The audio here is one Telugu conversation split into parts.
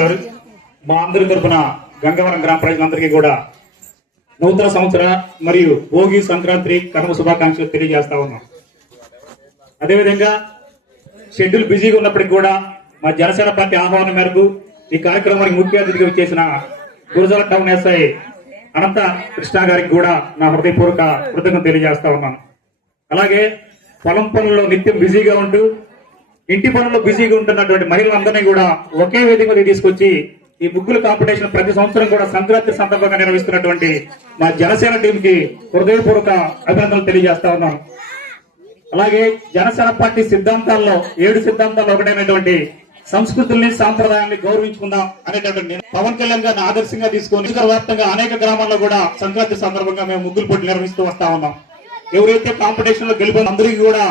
గారు మా అందరి తరఫున గంగవరం గ్రామ ప్రజలందరికీ కూడా నూతన సంవత్సర మరియు భోగి సంక్రాంతి కనుమ శుభాకాంక్షలు తెలియజేస్తా ఉన్నాం. అదేవిధంగా షెడ్యూల్ బిజీగా ఉన్నప్పటికీ కూడా మా జనసేన పార్టీ ఆహ్వానం మేరకు ఈ కార్యక్రమానికి ముఖ్య అతిథిగా వచ్చేసిన గురజాల టౌన్ ఎస్ఐ అనంత కృష్ణ గారికి కూడా నా హృదయపూర్వక కృతజ్ఞతలు తెలియజేస్తా ఉన్నాను. అలాగే పొలం పనుల్లో నిత్యం బిజీగా ఉంటూ ఇంటి పనుల్లో బిజీగా ఉంటున్నటువంటి మహిళలందరినీ కూడా ఒకే వేదిక మీద తీసుకొచ్చి ఈ ముగ్గుల కాంపిటీషన్ ప్రతి సంవత్సరం కూడా సంక్రాంతి సందర్భంగా నిర్వహిస్తున్నటువంటి మా జనసేన టీం కి హృదయపూర్వక అభినందనలు తెలియజేస్తా ఉన్నాను. అలాగే జనసేన పార్టీ సిద్ధాంతాల్లో 7 సిద్ధాంతాల్లో ఒకటైనటువంటి సంస్కృతుల్ని సాంప్రదాయాన్ని గౌరవించుకుందాం అనేటటువంటి పవన్ కళ్యాణ్ గారిని ఆదర్శంగా తీసుకొని వ్యాప్తంగా అనేక గ్రామాల్లో కూడా సంక్రాంతి సందర్భంగా మేము ముగ్గులు పోటీ నిర్వహిస్తూ వస్తా ఉన్నాం. ఎవరైతే కాంపిటీషన్ లో గెలిపోయిన అందరికీ కూడా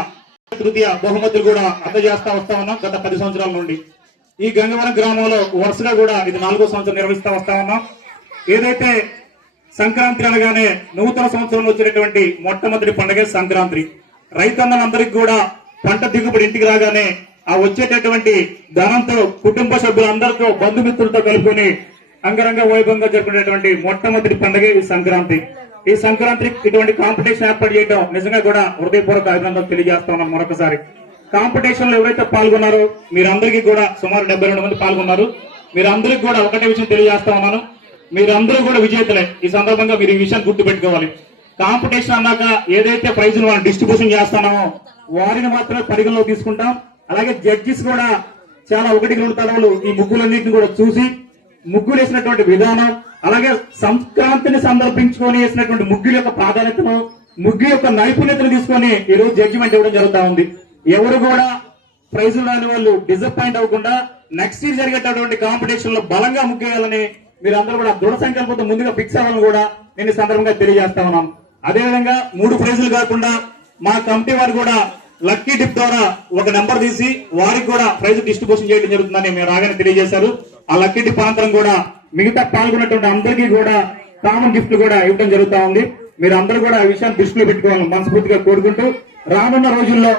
తృతీయ బహుమతులు కూడా అందజేస్తా వస్తా ఉన్నాం. గత 10 సంవత్సరాల నుండి ఈ గంగవరం గ్రామంలో వరుసగా కూడా ఇది 4వ సంవత్సరం నిర్వహిస్తా వస్తా ఉన్నాం. ఏదైతే సంక్రాంతి అనగానే నూతన సంవత్సరంలో వచ్చినటువంటి మొట్టమొదటి పండుగ సంక్రాంతి. రైతన్నలందరికీ కూడా పంట దిగుబడి ఇంటికి రాగానే ఆ వచ్చేటటువంటి ధనంతో కుటుంబ సభ్యులందరితో బంధుమిత్రులతో కలుపుకొని అంగరంగ వైభవంగా జరుపుకునేటువంటి మొట్టమొదటి పండుగ ఈ సంక్రాంతి. ఈ సంక్రాంతి ఇటువంటి కాంపిటీషన్ ఏర్పాటు చేయడం నిజంగా కూడా హృదయపూర్వక అభినందనలు తెలియజేస్తా ఉన్నాం. మరొకసారి కాంపిటీషన్ లో ఎవరైతే పాల్గొన్నారో మీరందరికీ కూడా సుమారు 72 మంది పాల్గొన్నారు. మీరందరికీ కూడా ఒకటే విషయం తెలియజేస్తా ఉన్నాను, మీరందరూ కూడా విజేతలే. ఈ సందర్భంగా మీరు ఈ విషయాన్ని గుర్తుపెట్టుకోవాలి. కాంపిటీషన్ అన్నాక ఏదైతే ప్రైజులు మనం డిస్ట్రిబ్యూషన్ చేస్తున్నామో వారిని మాత్రమే పరిగణలో తీసుకుంటాం. అలాగే జడ్జిస్ కూడా చాలా 1-2 తలవలు ఈ ముగ్గులన్నింటిని కూడా చూసి ముగ్గులు వేసినటువంటి విధానం, అలాగే సంక్రాంతిని సందర్భించుకొని వేసినటువంటి ముగ్గుల యొక్క ప్రాధాన్యతను, ముగ్గు యొక్క నైపుణ్యతను తీసుకొని ఈ రోజు జడ్జిమెంట్ ఇవ్వడం జరుగుతా ఉంది. ఎవరు కూడా ప్రైజులు రాని వాళ్ళు డిసప్పాయింట్ అవ్వకుండా నెక్స్ట్ ఇయర్ జరిగేటటువంటి కాంపిటీషన్ లో బలంగా ముగ్గేయాలని మీరందరూ కూడా దృఢ సంకల్పంతో ముందుగా ఫిక్స్ అవ్వాలని కూడా నేను ఈ సందర్భంగా తెలియజేస్తా ఉన్నాను. అదేవిధంగా 3 ప్రైజులు కాకుండా మా కమిటీ వారు కూడా లక్కీ డిప్ ద్వారా ఒక నెంబర్ తీసి వారికి కూడా ప్రైజ్ డిస్ట్రిబ్యూషన్ చేయడం జరుగుతుందని మేము రాగానే తెలియజేశారు. ఆ లక్కీ డిప్ అనంతరం కూడా మిగతా పాల్గొన్నటువంటి అందరికీ కూడా కామన్ గిఫ్ట్ కూడా ఇవ్వడం జరుగుతా ఉంది. మీరు అందరూ కూడా ఆ విషయాన్ని దృష్టిలో పెట్టుకోవాలని మనస్ఫూర్తిగా కోరుకుంటూ రానున్న రోజుల్లో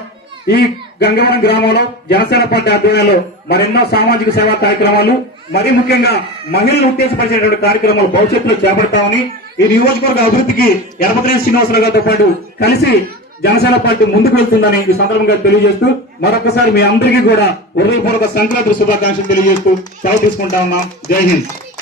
ఈ గంగవరం గ్రామంలో జనసేన పార్టీ ఆధ్వర్యంలో మరెన్నో సామాజిక సేవా కార్యక్రమాలు, మరీ ముఖ్యంగా మహిళలు ఉత్తేజపరిచేటువంటి కార్యక్రమాలు భవిష్యత్తులో చేపడతామని, ఈ నియోజకవర్గ అభివృద్ధికి యనమతినేని శ్రీనివాసరావు గారితో పాటు కలిసి జనసేన పార్టీ ముందుకు వెళ్తుందని ఈ సందర్భంగా తెలియజేస్తూ మరొకసారి మీ అందరికీ కూడా హృదయపూర్వక సంక్రాంతి శుభాకాంక్షలు తెలియజేస్తూ సెలవు తీసుకుంటా ఉన్నాం. జై హింద్.